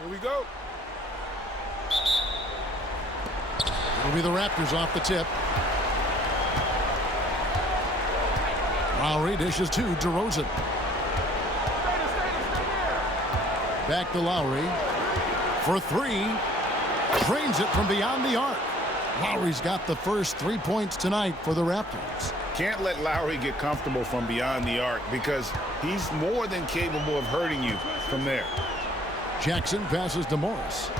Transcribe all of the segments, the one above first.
Here we go. It'll be the Raptors off the tip. Lowry dishes to DeRozan. Back to Lowry for three. Drains it from beyond the arc. Lowry's got the first 3 points tonight for the Raptors. Can't let Lowry get comfortable from beyond the arc because he's more than capable of hurting you from there. Jackson passes to Morris.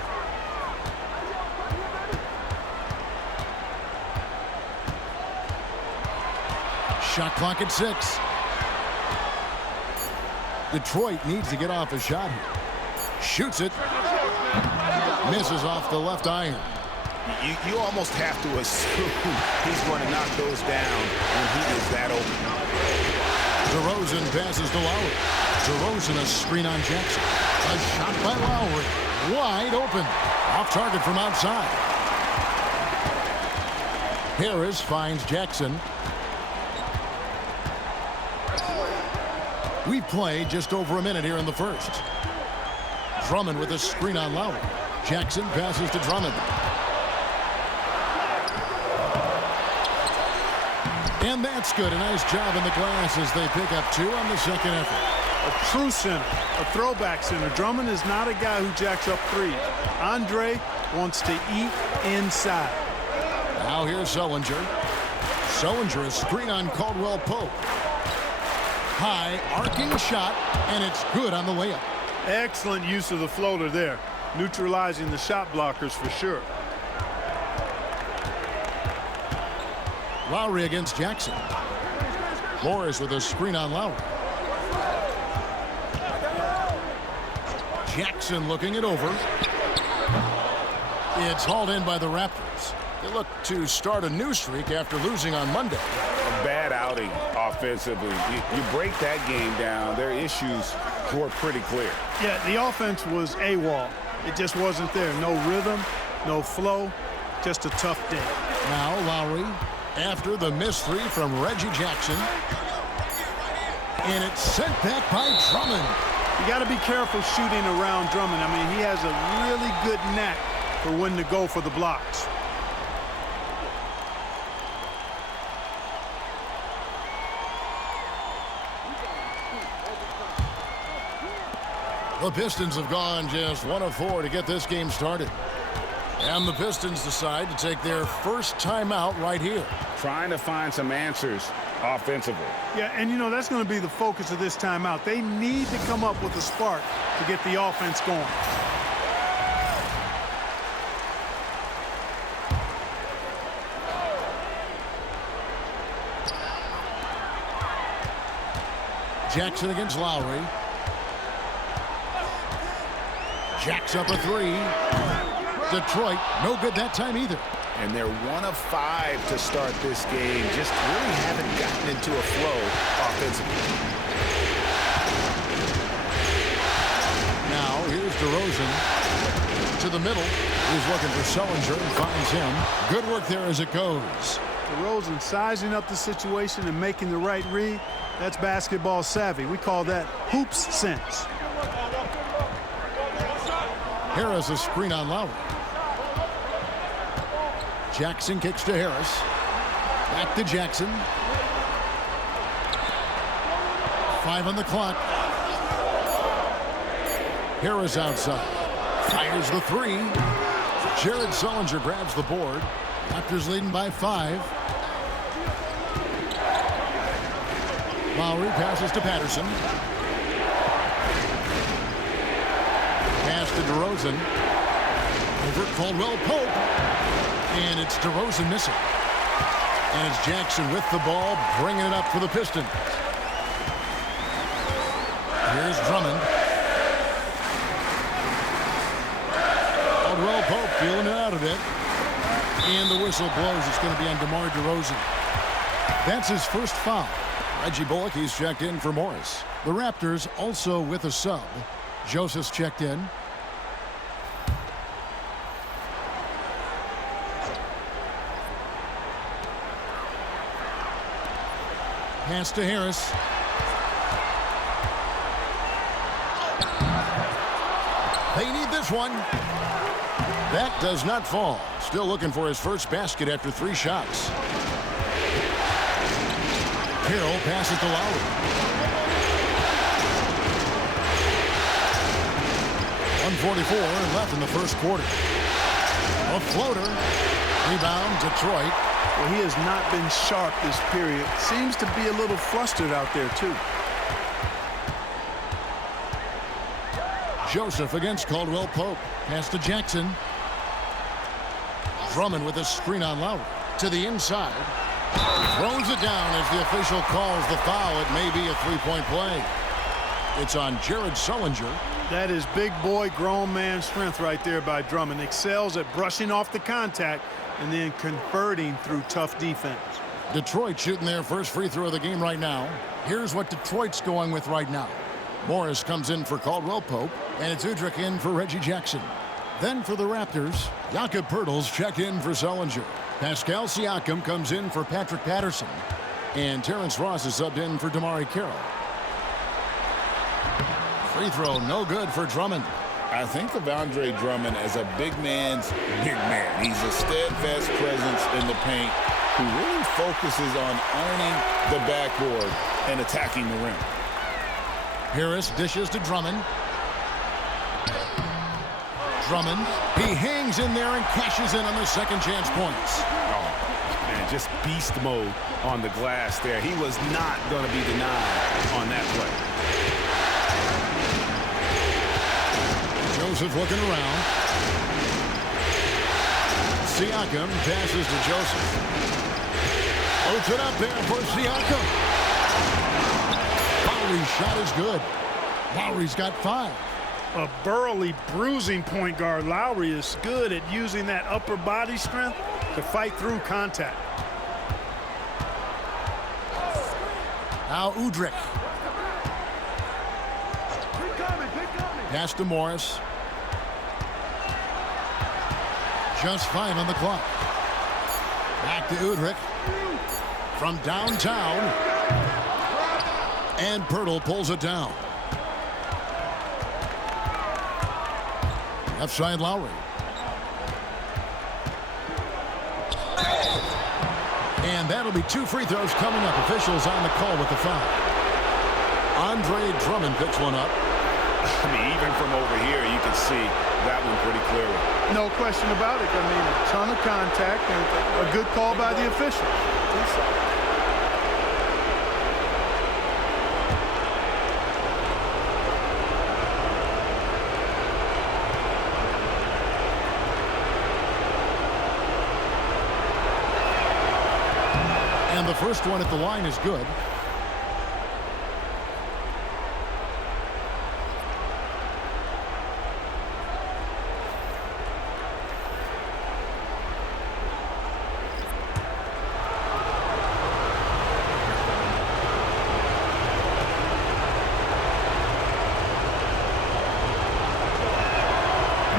Shot clock at 6. Detroit needs to get off a shot here. Shoots it. Misses off the left iron. You almost have to assume he's going to knock those down when he is that open. DeRozan passes to Lowry. DeRozan a screen on Jackson. A shot by Lowry. Wide open. Off target from outside. Harris finds Jackson. We've played just over a minute here in the first. Drummond with a screen on Lowry. Jackson passes to Drummond. And that's good. A nice job in the glass as they pick up 2 on the second effort. A true center, a throwback center. Drummond is not a guy who jacks up threes. Andre wants to eat inside. Now here's Sullinger. Sullinger a screen on Caldwell Pope. High arcing shot, and it's good on the layup. Excellent use of the floater there, neutralizing the shot blockers for sure. Lowry against Jackson. Morris with a screen on Lowry. Jackson looking it over. It's hauled in by the Raptors. They look to start a new streak after losing on Monday. A bad outing offensively. You break that game down, their issues were pretty clear. Yeah, the offense was AWOL. It just wasn't there. No rhythm, no flow, just a tough day. Now Lowry after the missed 3 from Reggie Jackson. And it's sent back by Drummond. You got to be careful shooting around Drummond. I mean, he has a really good knack for when to go for the blocks. The Pistons have gone just 1 of 4 to get this game started. And the Pistons decide to take their first timeout right here. Trying to find some answers offensively. Yeah, and you know, that's going to be the focus of this timeout. They need to come up with a spark to get the offense going. Jackson against Lowry. Jacks up a 3. Detroit, no good that time either. And they're 1 of 5 to start this game. Just really haven't gotten into a flow offensively. Now here's DeRozan to the middle. He's looking for Sullinger and finds him. Good work there as it goes. DeRozan sizing up the situation and making the right read. That's basketball savvy. We call that hoops sense. Harris a screen on Lowry. Jackson kicks to Harris. Back to Jackson. 5 on the clock. Harris outside. Fires the 3. Jared Sullinger grabs the board. Raptors leading by 5. Lowry passes to Patterson. Pass to DeRozan. Over Caldwell Pope. And it's DeRozan missing. And it's Jackson with the ball, bringing it up for the Pistons. Here's Drummond. Caldwell Pope feeling it out a bit. And the whistle blows. It's going to be on DeMar DeRozan. That's his first foul. Reggie Bullock, he's checked in for Morris. The Raptors also with a sub. Joseph's checked in. Pass to Harris. They need this one. That does not fall. Still looking for his first basket after 3 shots. Carroll passes to Lowry. 1:44 left in the first quarter. A floater. Rebound, Detroit. Well, he has not been sharp this period. Seems to be a little flustered out there, too. Joseph against Caldwell Pope. Pass to Jackson. Drummond with a screen on Lowry. To the inside. Throws it down as the official calls the foul. It may be a 3-point play. It's on Jared Sullinger. That is big boy, grown man strength right there by Drummond. Excels at brushing off the contact and then converting through tough defense. Detroit shooting their first free throw of the game right now. Here's what Detroit's going with right now. Morris comes in for Caldwell Pope, and it's Udrih in for Reggie Jackson. Then for the Raptors, Jakob Poeltl's check in for Sullinger. Pascal Siakam comes in for Patrick Patterson, and Terrence Ross is subbed in for Damari Carroll. Free throw no good for Drummond. I think of Andre Drummond as a big man's big man. He's a steadfast presence in the paint who really focuses on owning the backboard and attacking the rim. Harris dishes to Drummond. Drummond, he hangs in there and cashes in on the second chance points. Oh, man, just beast mode on the glass there. He was not going to be denied on that play. Joseph looking around. Siakam passes to Joseph. Puts it up there for Siakam. Lowry's shot is good. Lowry's got 5. A burly, bruising point guard. Lowry is good at using that upper body strength to fight through contact. Now Udrih. Pass to Morris. Just 5 on the clock. Back to Udrih. From downtown. And Poeltl pulls it down. Left side Lowry. And that'll be 2 free throws coming up. Officials on the call with the foul. Andre Drummond picks one up. I mean, even from over here, you can see that one pretty clearly. No question about it. I mean, a ton of contact and a good call by the officials. And the first one at the line is good.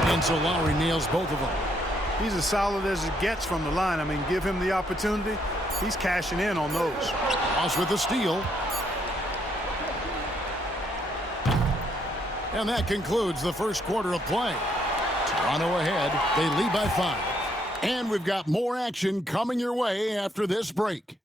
And so Lowry nails both of them. He's as solid as it gets from the line. I mean, give him the opportunity. He's cashing in on those. Ross with the steal. And that concludes the first quarter of play. Toronto ahead. They lead by 5. And we've got more action coming your way after this break.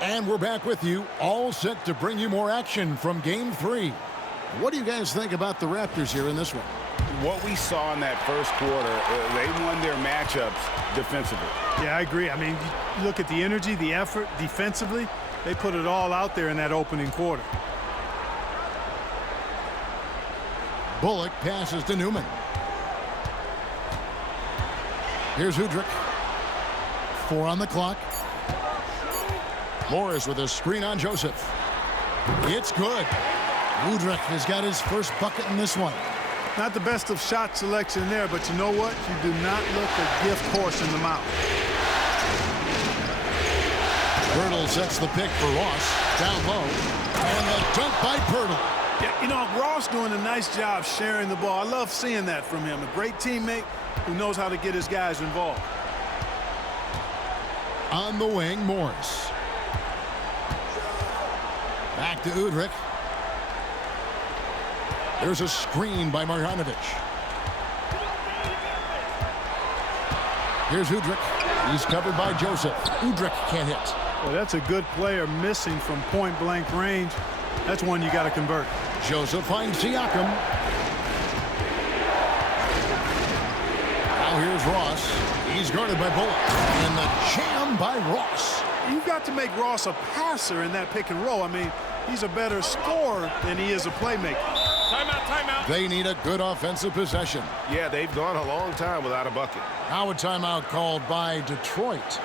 And we're back with you, all set to bring you more action from Game 3. What do you guys think about the Raptors here in this one? What we saw in that first quarter, they won their matchups defensively. Yeah, I agree. I mean, you look at the energy, the effort defensively. They put it all out there in that opening quarter. Bullock passes to Newman. Here's Udrih. 4 on the clock. Morris with a screen on Joseph. It's good. Udrih has got his first bucket in this one. Not the best of shot selection there, but you know what? You do not look a gift horse in the mouth. Poeltl sets the pick for Ross. Down low. And Dunk by Pirtle. Yeah, you know, Ross doing a nice job sharing the ball. I love seeing that from him. A great teammate who knows how to get his guys involved. On the wing, Morris. Back to Udrich. There's a screen by Marjanovic. Here's Udrich. He's covered by Joseph. Udrich can't hit. Well, that's a good player missing from point-blank range. That's one you got to convert. Joseph finds Siakam. Now here's Ross. He's guarded by Bullock. And the jam by Ross. You've got to make Ross a passer in that pick and roll. I mean, he's a better scorer than he is a playmaker. Timeout, timeout. They need a good offensive possession. Yeah, they've gone a long time without a bucket. Now a timeout called by Detroit.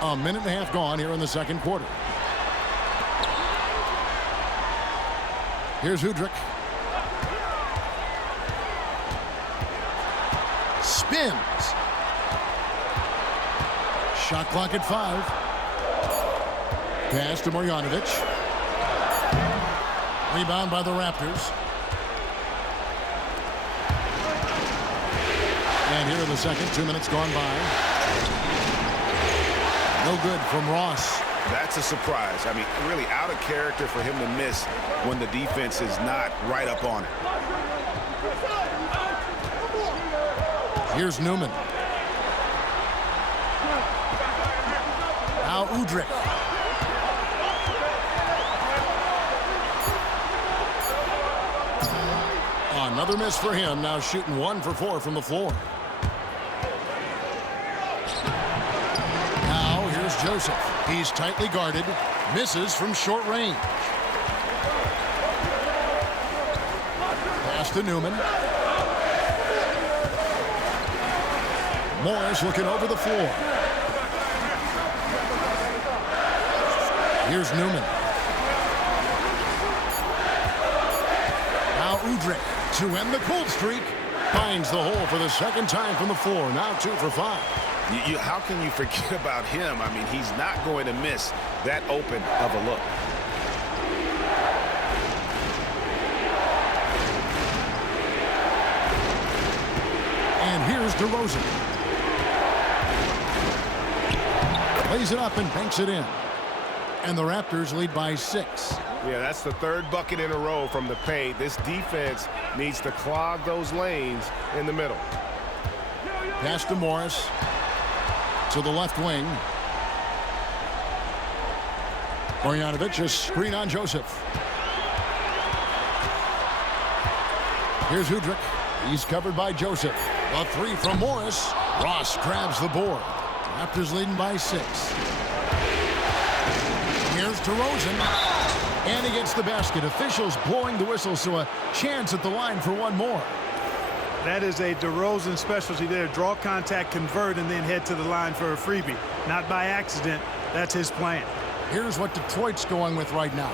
A minute and a half gone here in the second quarter. Here's Udrich. Spins. Shot clock at 5. Pass to Marjanovic. Rebound by the Raptors. And here in the second, 2 minutes gone by. No good from Ross. That's a surprise. I mean, really out of character for him to miss when the defense is not right up on it. Here's Newman. Now Udrich. Another miss for him. Now shooting 1 for 4 from the floor. Joseph. He's tightly guarded. Misses from short range. Pass to Newman. Morris looking over the floor. Here's Newman. Now Udrich to end the cold streak. Finds the hole for the second time from the floor. Now 2 for 5. How can you forget about him? I mean, he's not going to miss that open of a look. And here's DeRozan. Lays it up and banks it in. And the Raptors lead by 6. Yeah, that's the third bucket in a row from the paint. This defense needs to clog those lanes in the middle. Pass to Morris. To the left wing. Marjanovic, a screen on Joseph. Here's Udrich. He's covered by Joseph. A 3 from Morris. Ross grabs the board. Raptors leading by 6. Here's DeRozan. And he gets the basket. Officials blowing the whistle, so a chance at the line for one more. That is a DeRozan specialty there. Draw contact, convert, and then head to the line for a freebie. Not by accident. That's his plan. Here's what Detroit's going with right now.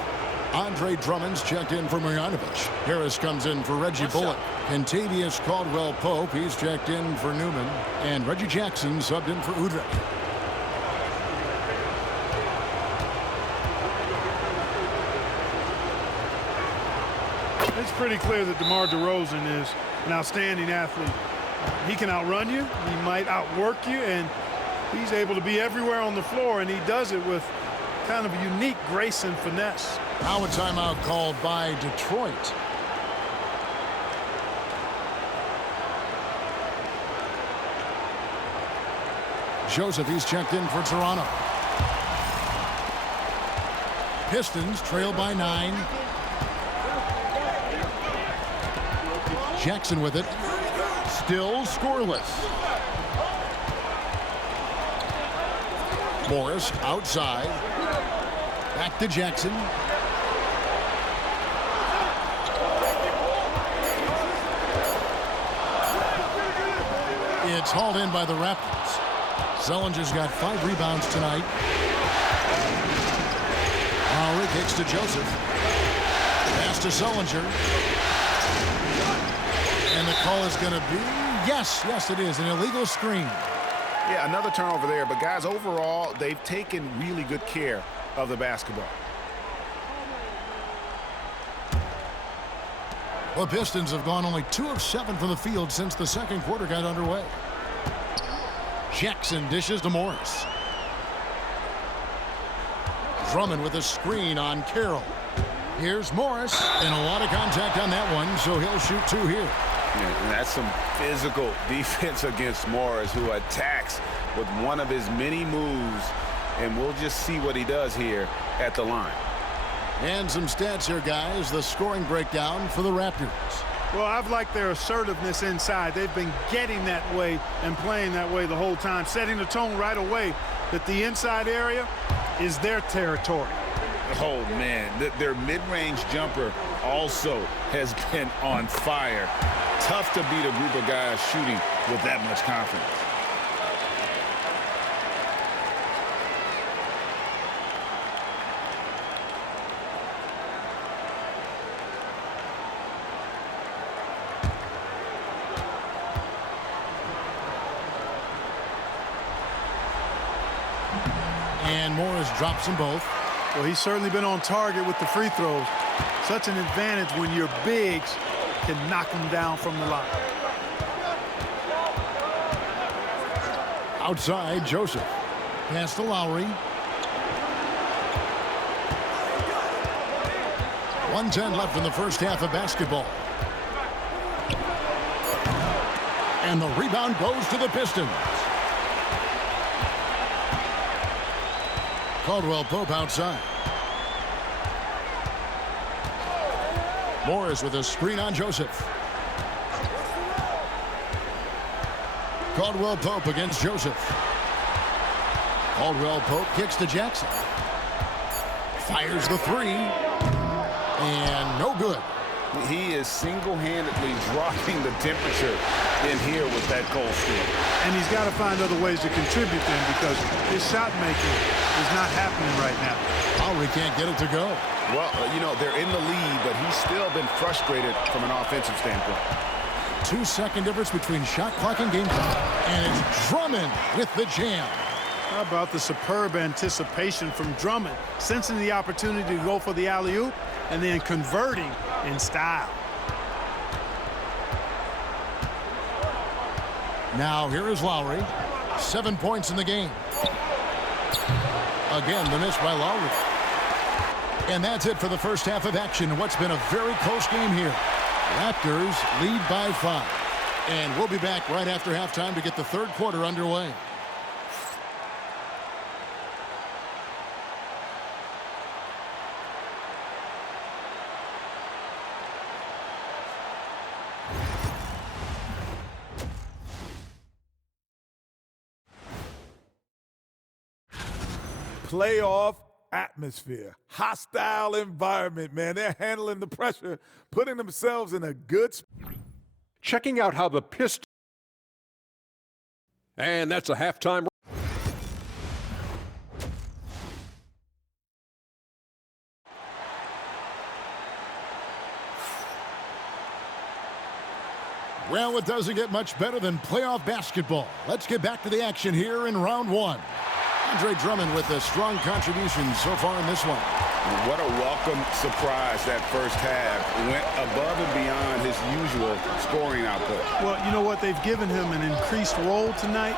Andre Drummond's checked in for Marjanovic. Harris comes in for Reggie Bullock. Kentavious Caldwell-Pope, he's checked in for Newman. And Reggie Jackson subbed in for Udrich. It's pretty clear that DeMar DeRozan is an outstanding athlete. He can outrun you, he might outwork you, and he's able to be everywhere on the floor, and he does it with kind of a unique grace and finesse. Now a timeout called by Detroit. Joseph, he's checked in for Toronto. Pistons trail by 9. Jackson with it. Still scoreless. Morris outside. Back to Jackson. It's hauled in by the Raptors. Zellinger's got 5 rebounds tonight. Lowry kicks to Joseph. Pass to Zellinger. And the call is going to be, yes, it is, an illegal screen. Yeah, another turnover there. But, guys, overall, they've taken really good care of the basketball. The Pistons have gone only 2 of 7 from the field since the second quarter got underway. Jackson dishes to Morris. Drummond with a screen on Carroll. Here's Morris, and a lot of contact on that one, so he'll shoot 2 here. Yeah, that's some physical defense against Morris, who attacks with one of his many moves, and we'll just see what he does here at the line. And some stats here, guys. The scoring breakdown for the Raptors. Well, I've liked their assertiveness inside. They've been getting that way and playing that way the whole time, setting the tone right away that the inside area is their territory. Oh, man, their mid-range jumper also has been on fire. Tough to beat a group of guys shooting with that much confidence. And Morris drops them both. Well, he's certainly been on target with the free throws. Such an advantage when your bigs can knock them down from the line. Outside, Joseph. Pass to Lowry. 1:10 left in the first half of basketball. And the rebound goes to the Pistons. Caldwell Pope outside. Morris with a screen on Joseph. Caldwell Pope against Joseph. Caldwell Pope kicks to Jackson. Fires the 3. And no good. He is single-handedly dropping the temperature in here with that cold streak. And he's got to find other ways to contribute then, because his shot making is not happening right now. Lowry can't get it to go. Well, you know, they're in the lead, but he's still been frustrated from an offensive standpoint. 2-second difference between shot clock and game clock. And it's Drummond with the jam. How about the superb anticipation from Drummond, sensing the opportunity to go for the alley-oop and then converting in style. Now here is Lowry. 7 points in the game. Again, the miss by Lowry. And that's it for the first half of action. What's been a very close game here. Raptors lead by 5. And we'll be back right after halftime to get the third quarter underway. Playoff atmosphere, hostile environment, man. They're handling the pressure, putting themselves in a good spot. Checking out how the Pistons. And that's a halftime. Well, it doesn't get much better than playoff basketball. Let's get back to the action here in round 1. Andre Drummond with a strong contribution so far in this one. What a welcome surprise that first half. Went above and beyond his usual scoring output. Well, you know what? They've given him an increased role tonight,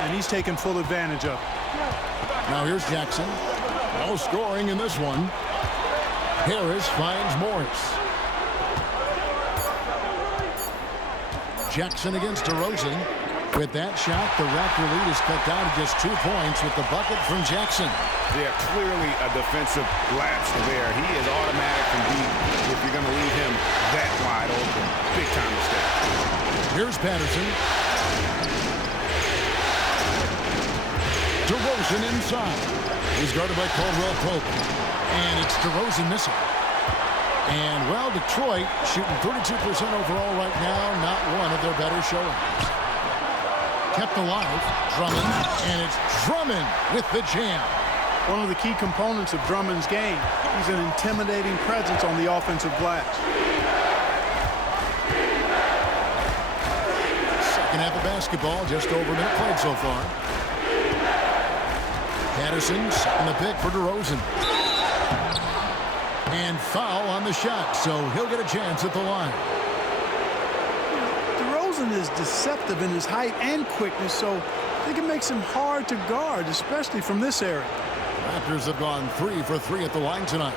and he's taken full advantage of it. Now here's Jackson. No scoring in this one. Harris finds Morris. Jackson against DeRozan. With that shot, the Raptor lead is cut down to just 2 points with the bucket from Jackson. Yeah, clearly a defensive lapse there. He is automatic from deep if you're going to leave him that wide open. Big time mistake. Here's Patterson. DeRozan inside. He's guarded by Caldwell Pope. And it's DeRozan missing. And, well, Detroit shooting 32% overall right now. Not one of their better showings. Kept alive. Drummond. And it's Drummond with the jam. One of the key components of Drummond's game. He's an intimidating presence on the offensive glass. Second half of basketball, just over a minute played so far. Patterson setting the pick for DeRozan. And foul on the shot, so he'll get a chance at the line. DeRozan is deceptive in his height and quickness, so I think it makes him hard to guard, especially from this area. Raptors have gone 3 for 3 at the line tonight.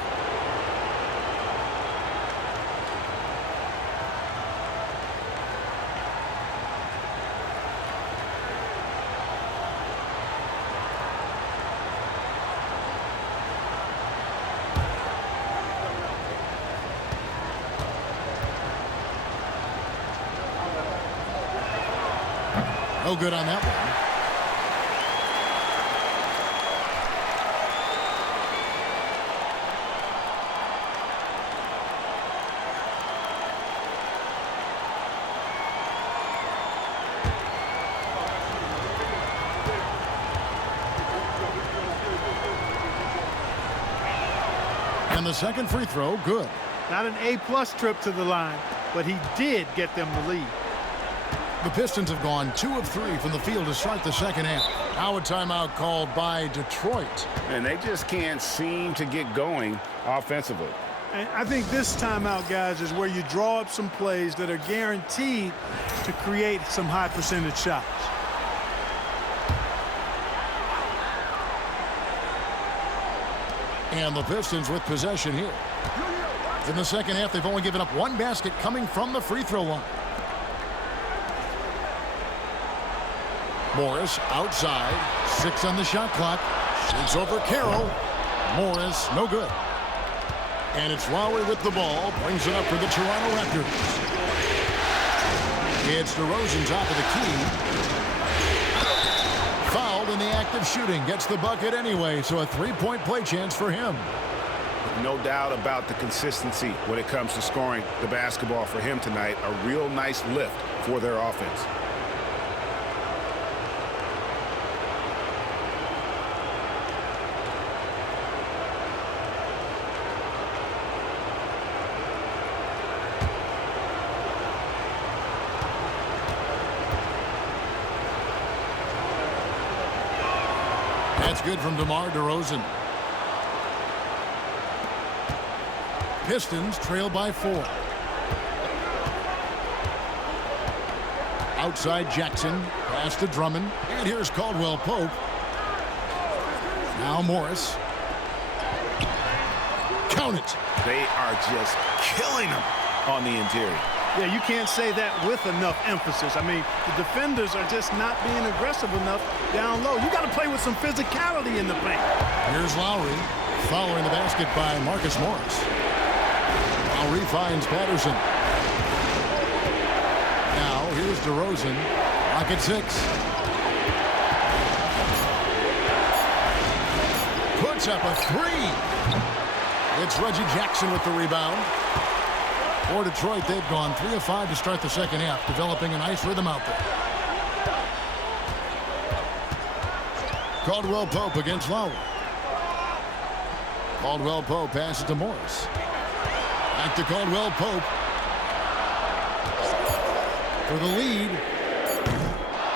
No good on that one. And the second free throw, good. Not an A-plus trip to the line, but he did get them the lead. The Pistons have gone 2 of 3 from the field to start the second half. Now a timeout called by Detroit. And they just can't seem to get going offensively. And I think this timeout, guys, is where you draw up some plays that are guaranteed to create some high percentage shots. And the Pistons with possession here. In the second half, they've only given up 1 basket coming from the free throw line. Morris outside, 6 on the shot clock. Shoots over Carroll. Morris, no good. And it's Lowry with the ball. Brings it up for the Toronto Raptors. It's DeRozan top of the key. Fouled in the act of shooting. Gets the bucket anyway, so a 3-point play chance for him. No doubt about the consistency when it comes to scoring the basketball for him tonight. A real nice lift for their offense. That's good from DeMar DeRozan. Pistons trail by 4. Outside Jackson. Pass to Drummond. And here's Caldwell Pope. Now Morris. Count it. They are just killing them on the interior. Yeah, you can't say that with enough emphasis. I mean, the defenders are just not being aggressive enough down low. You got to play with some physicality in the paint. Here's Lowry, following the basket by Marcus Morris. Lowry finds Patterson. Now, here's DeRozan. Lock at 6. Puts up a 3. It's Reggie Jackson with the rebound. For Detroit, they've gone 3 of 5 to start the second half, developing a nice rhythm out there. Caldwell Pope against Lowry. Caldwell Pope passes to Morris. Back to Caldwell Pope. For the lead.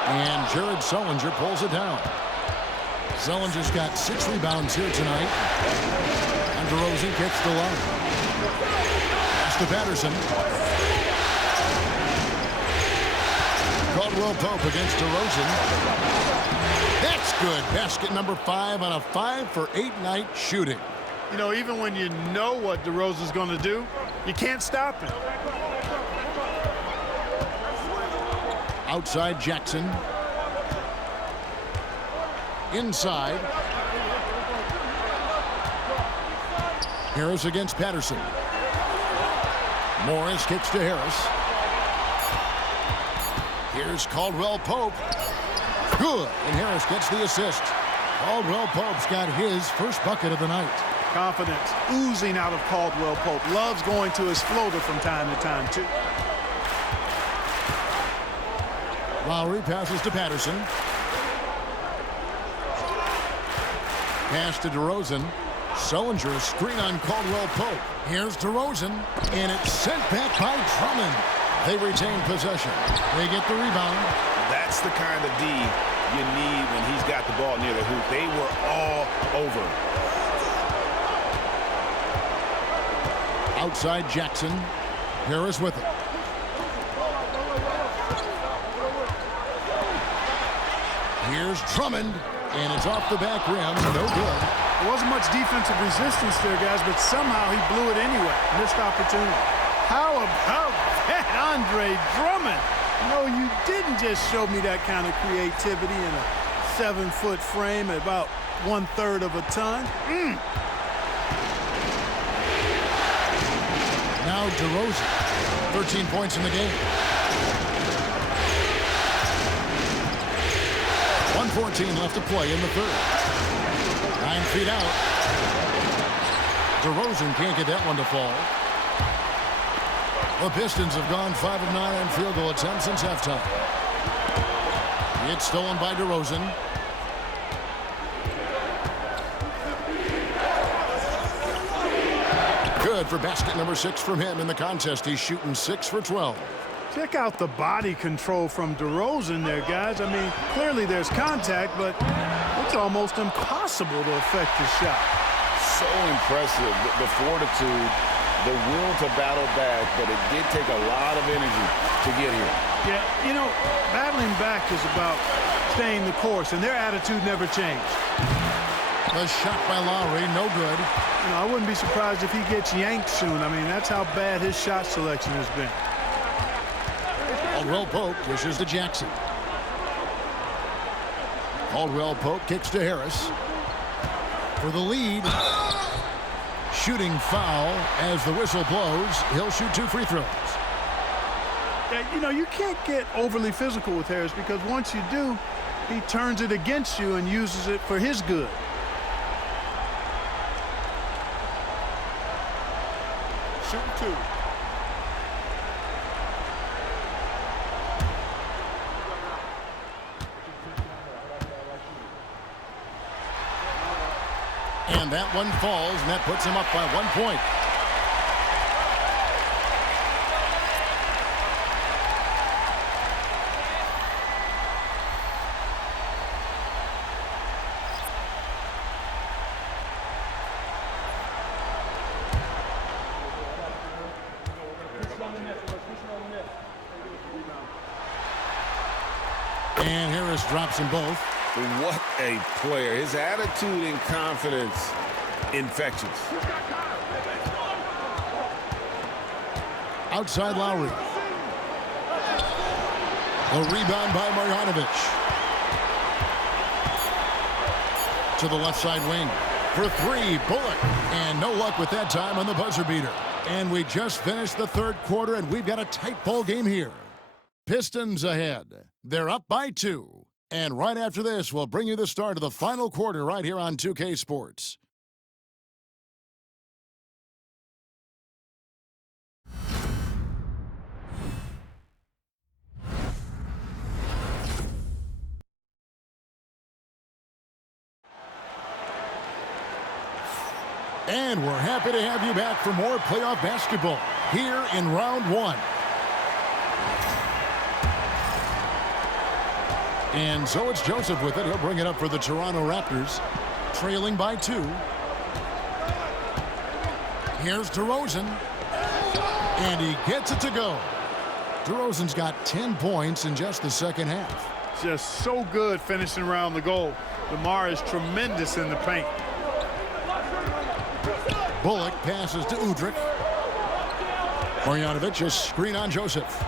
And Jared Sullinger pulls it down. Sullinger's got 6 rebounds here tonight. And DeRozan kicks the line. To Patterson. Caldwell Pope against DeRozan. That's good. Basket number 5 on a 5 for 8 night shooting. You know, even when you know what DeRozan's going to do, you can't stop him. Outside Jackson. Inside. Harris against Patterson. Morris kicks to Harris. Here's Caldwell Pope. Good. And Harris gets the assist. Caldwell Pope's got his first bucket of the night. Confidence oozing out of Caldwell Pope. Loves going to his floater from time to time, too. Lowry passes to Patterson. Pass to DeRozan. Sullinger, screen on Caldwell Pope. Here's DeRozan, and it's sent back by Drummond. They retain possession. They get the rebound. That's the kind of D you need when he's got the ball near the hoop. They were all over. Outside Jackson. Harris with it. Here's Drummond, and it's off the back rim. No good. There wasn't much defensive resistance there, guys, but somehow he blew it anyway. Missed opportunity. How about that, Andre Drummond? No, you didn't just show me that kind of creativity in a 7-foot frame at about 1/3 of a ton. Now DeRozan, 13 points in the game. 1:14 left to play in the third. 9 feet out. DeRozan can't get that one to fall. The Pistons have gone 5 of 9 on field goal attempts since halftime. It's stolen by DeRozan. Good for basket number 6 from him in the contest. He's shooting 6 for 12. Check out the body control from DeRozan there, guys. I mean, clearly there's contact, but it's almost impossible to affect your shot. So impressive, the fortitude, the will to battle back, but it did take a lot of energy to get here. Yeah, you know, battling back is about staying the course, and their attitude never changed. The shot by Lowry, no good. You know, I wouldn't be surprised if he gets yanked soon. I mean, that's how bad his shot selection has been. Caldwell Pope pushes to Jackson. Caldwell Pope kicks to Harris. For the lead. Shooting foul as the whistle blows. He'll shoot 2 free throws. Yeah, you know, you can't get overly physical with Harris because once you do, he turns it against you and uses it for his good. Shooting 2. And that one falls, and that puts him up by 1 point. And Harris drops them both. What a player. His attitude and confidence, infectious. Outside Lowry. A rebound by Marjanovic. To the left side wing. For 3, Bullock. And no luck with that time on the buzzer beater. And we just finished the third quarter, and we've got a tight ball game here. Pistons ahead. They're up by 2. And right after this, we'll bring you the start of the final quarter right here on 2K Sports. And we're happy to have you back for more playoff basketball here in round 1. And so it's Joseph with it. He'll bring it up for the Toronto Raptors, trailing by 2. Here's DeRozan, and he gets it to go. DeRozan's got 10 points in just the second half. Just so good finishing around the goal. DeMar is tremendous in the paint. Bullock passes to Udrih. Marjanovic, a screen on Joseph.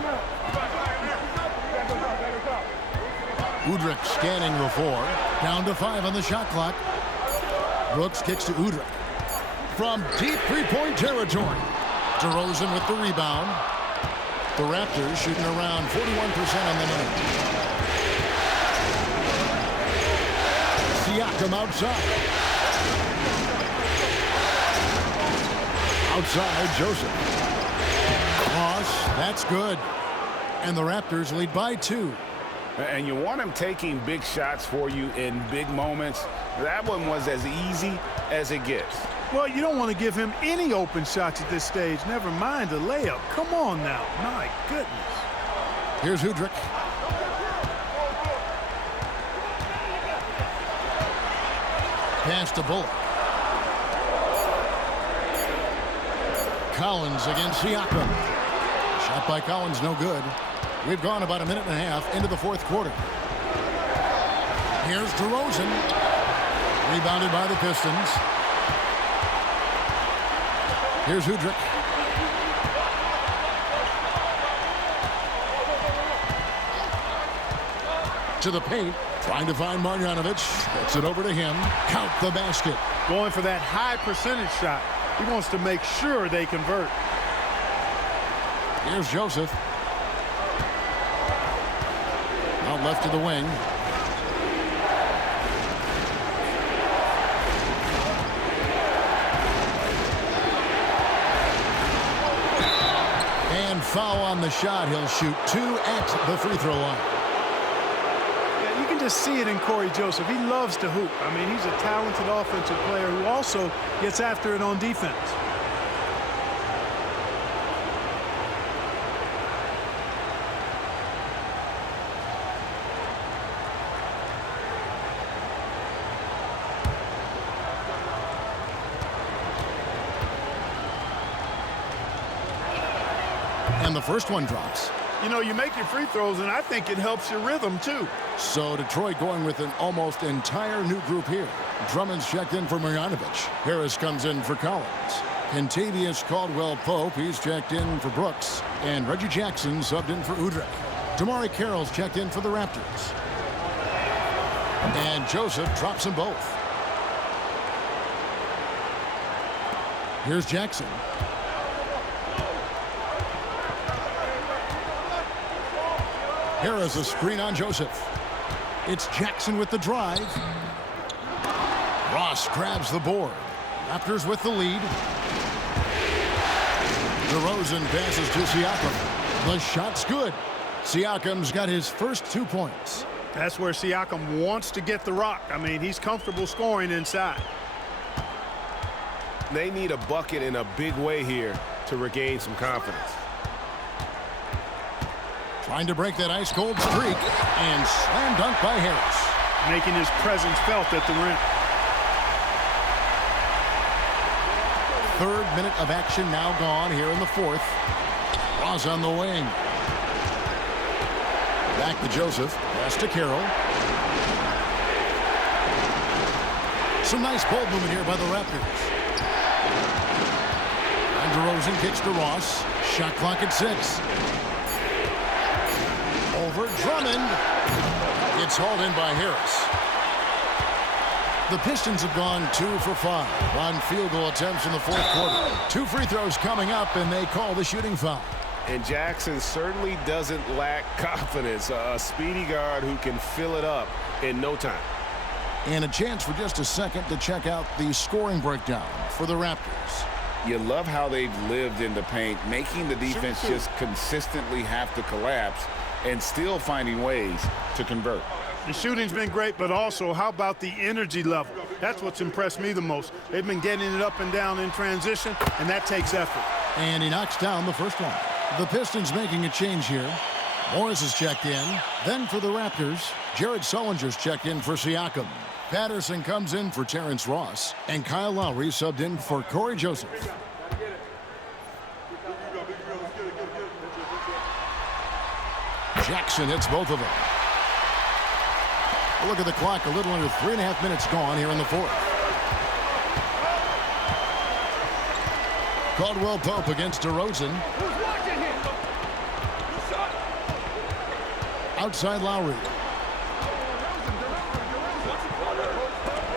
Udrih scanning the 4. Down to 5 on the shot clock. Brooks kicks to Udrih. From deep three-point territory. DeRozan with the rebound. The Raptors shooting around 41% on the night. Siakam outside. Outside, Joseph. Ross, that's good. And the Raptors lead by 2. And you want him taking big shots for you in big moments. That one was as easy as it gets. Well, you don't want to give him any open shots at this stage. Never mind a layup. Come on now. My goodness. Here's Udrich. Pass to Bullock. Collins against Siakam. Shot by Collins, no good. We've gone about a minute and a half into the fourth quarter. Here's DeRozan. Rebounded by the Pistons. Here's Udrich. To the paint. Trying to find Marjanovic. Gets it over to him. Count the basket. Going for that high percentage shot. He wants to make sure they convert. Here's Joseph. Out left to the wing. And foul on the shot. He'll shoot 2 at the free throw line. Yeah, you can just see it in Corey Joseph. He loves to hoop. I mean, he's a talented offensive player who also gets after it on defense. And the first one drops. You know, you make your free throws, and I think it helps your rhythm, too. So Detroit going with an almost entire new group here. Drummond's checked in for Marjanovic. Harris comes in for Collins. Kentavious Caldwell-Pope, he's checked in for Brooks. And Reggie Jackson subbed in for Udrich. Damari Carroll's checked in for the Raptors. And Joseph drops them both. Here's Jackson. Harris a screen on Joseph. It's Jackson with the drive. Ross grabs the board. Raptors with the lead. DeRozan passes to Siakam. The shot's good. Siakam's got his first 2 points. That's where Siakam wants to get the rock. I mean, he's comfortable scoring inside. They need a bucket in a big way here to regain some confidence. Trying to break that ice-cold streak. And slam dunk by Harris. Making his presence felt at the rim. 3rd minute of action now gone here in the 4th. Ross on the wing. Back to Joseph. Pass to Carroll. Some nice ball movement here by the Raptors. And DeRozan kicks to Ross. Shot clock at 6. Over Drummond. It's hauled in by Harris. The Pistons have gone 2 for 5 on field goal attempts in the 4th quarter. 2 free throws coming up, and they call the shooting foul. And Jackson certainly doesn't lack confidence. A speedy guard who can fill it up in no time. And a chance for just a second to check out the scoring breakdown for the Raptors. You love how they've lived in the paint, making the defense just consistently have to collapse and still finding ways to convert. The shooting's been great, but also how about the energy level? That's what's impressed me the most. They've been getting it up and down in transition, and that takes effort. And he knocks down the first one. The Pistons making a change here. Morris is checked in. Then for the Raptors, Jared Sullinger's checked in for Siakam. Patterson comes in for Terrence Ross. And Kyle Lowry subbed in for Corey Joseph. Jackson hits both of them. Look at the clock, a little under 3.5 minutes gone here in the 4th. Caldwell-Pope against DeRozan. Outside Lowry.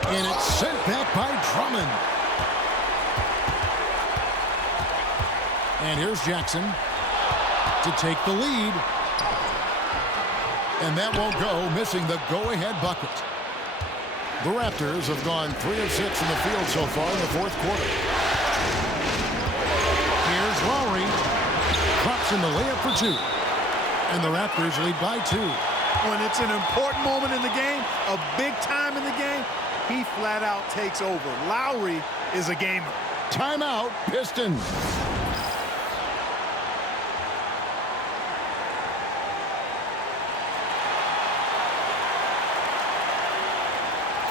And it's sent back by Drummond. And here's Jackson to take the lead. And that won't go, missing the go-ahead bucket. The Raptors have gone 3 of 6 in the field so far in the fourth quarter. Here's Lowry. Drops in the layup for 2. And the Raptors lead by 2. When it's an important moment in the game, a big time in the game, he flat out takes over. Lowry is a gamer. Timeout, Pistons.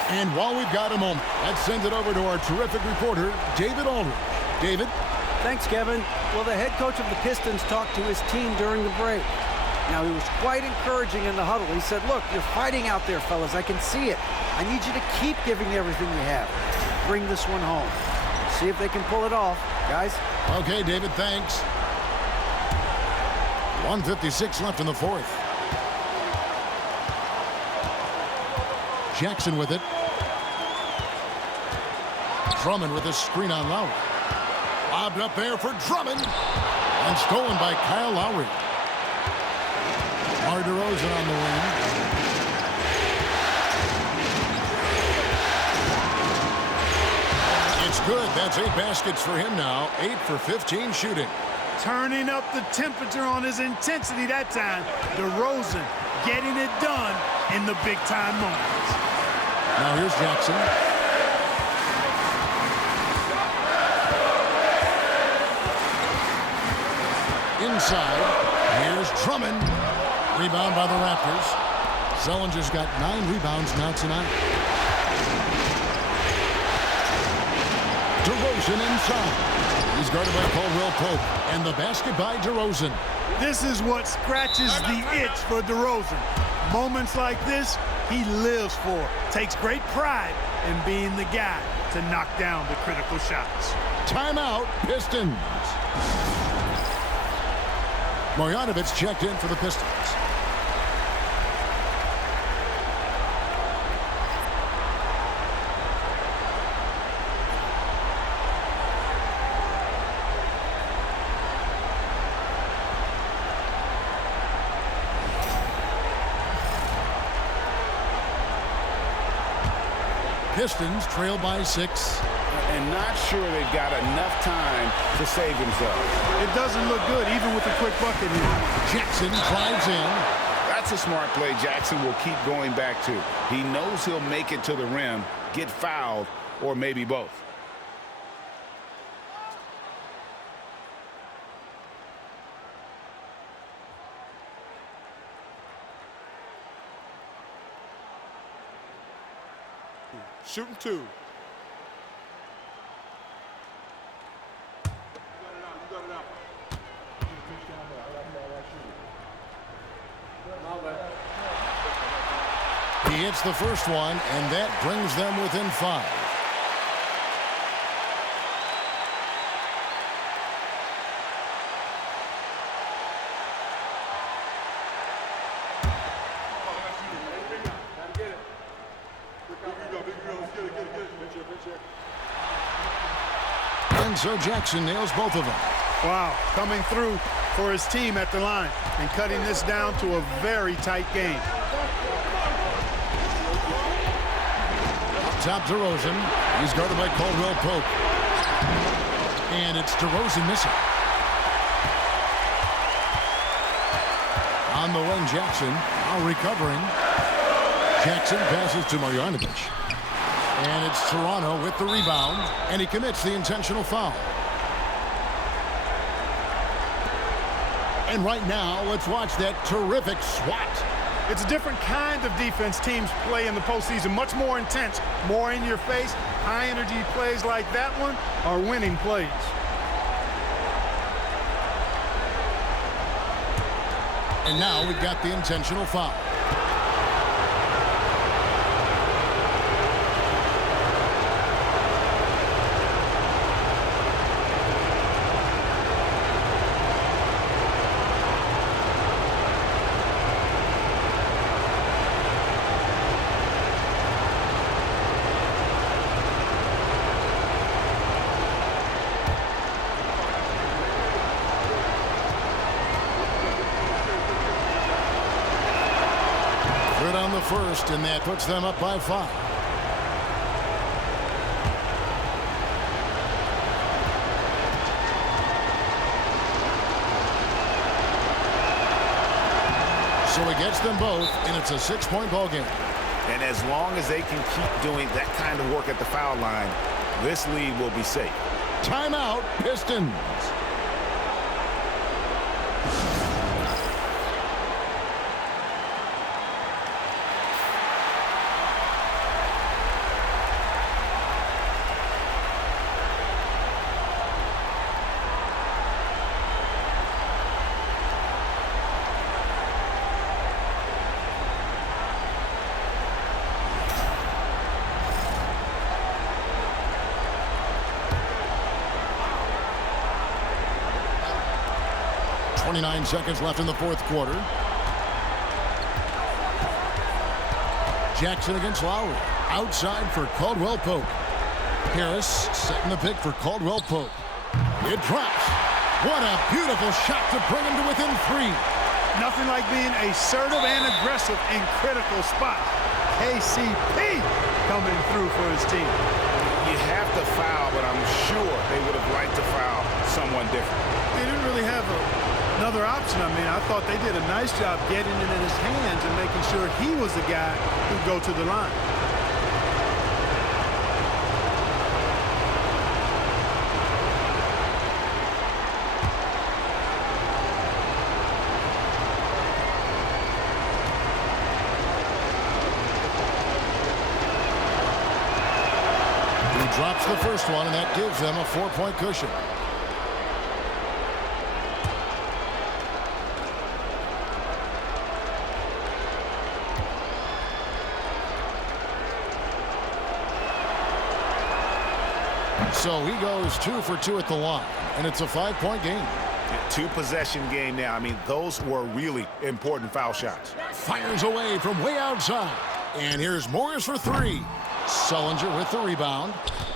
And while we've got a moment, let's send it over to our terrific reporter, David Aldridge. David? Thanks, Kevin. Well, the head coach of the Pistons talked to his team during the break. Now, he was quite encouraging in the huddle. He said, look, you're fighting out there, fellas. I can see it. I need you to keep giving everything you have. Bring this one home. See if they can pull it off, guys. Okay, David, thanks. 1:56 left in the fourth. Jackson with it. Drummond with a screen on Lowry. Lobbed up there for Drummond. And stolen by Kyle Lowry. DeMar DeRozan on the wing. It's good. That's 8 baskets for him now. 8 for 15 shooting. Turning up the temperature on his intensity that time. DeRozan getting it done in the big-time moments. Now here's Jackson. Inside. Here's Drummond. Rebound by the Raptors. Zellinger's got 9 rebounds now tonight. DeRozan inside. He's guarded by Caldwell Pope. And the basket by DeRozan. This is what scratches the itch for DeRozan. Moments like this, he lives for. Takes great pride in being the guy to knock down the critical shots. Timeout, Pistons. Marjanovic checked in for the Pistons. Pistons trail by 6. And not sure they've got enough time to save themselves. It doesn't look good, even with the quick bucket here. Jackson drives in. That's a smart play Jackson will keep going back to. He knows he'll make it to the rim, get fouled, or maybe both. Shooting 2. He hits the first one, and that brings them within 5. And so Jackson nails both of them. Wow, coming through for his team at the line and cutting this down to a very tight game. Up top, DeRozan. He's guarded by Caldwell Pope. And it's DeRozan missing. On the wing, Jackson. Now recovering. Jackson passes to Marjanovic. And it's Toronto with the rebound. And he commits the intentional foul. And right now, let's watch that terrific swat. It's a different kind of defense teams play in the postseason. Much more intense, more in your face. High energy plays like that one are winning plays. And now we've got the intentional foul. On the first, and that puts them up by 5. So he gets them both, and it's a 6-point ball game. And as long as they can keep doing that kind of work at the foul line, this lead will be safe. Timeout, Pistons. Seconds left in the fourth quarter. Jackson against Lowry. Outside for Caldwell Pope. Harris setting the pick for Caldwell Pope. It drops. What a beautiful shot to bring him to within 3. Nothing like being assertive and aggressive in critical spots. KCP coming through for his team. You have to foul, but I'm sure they would have liked to foul someone different. They didn't really have another option. I mean, I thought they did a nice job getting it in his hands and making sure he was the guy who'd go to the line. He drops the first one, and that gives them a 4-point cushion. So he goes 2 for 2 at the line, and it's a 5-point game. 2-possession game now. I mean, those were really important foul shots. Fires away from way outside. And here's Morris for 3. Sullinger with the rebound.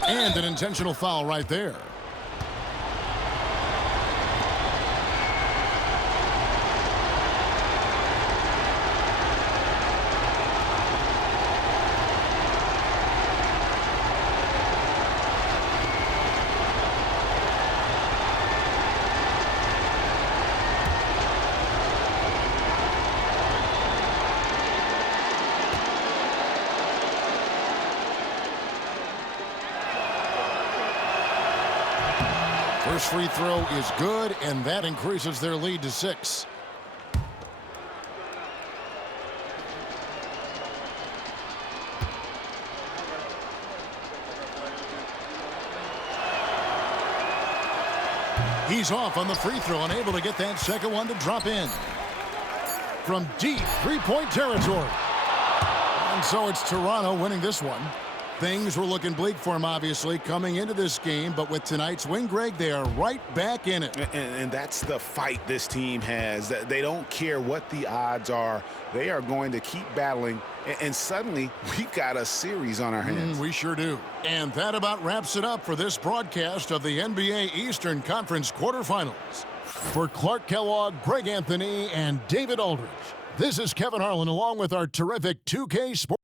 And an intentional foul right there. First free throw is good, and that increases their lead to 6. He's off on the free throw, unable to get that second one to drop in. From deep 3-point territory. And so it's Toronto winning this one. Things were looking bleak for him, obviously, coming into this game. But with tonight's win, Greg, they are right back in it. And that's the fight this team has. They don't care what the odds are. They are going to keep battling. And suddenly, we've got a series on our hands. We sure do. And that about wraps it up for this broadcast of the NBA Eastern Conference quarterfinals. For Clark Kellogg, Greg Anthony, and David Aldridge, this is Kevin Harlan along with our terrific 2K Sports.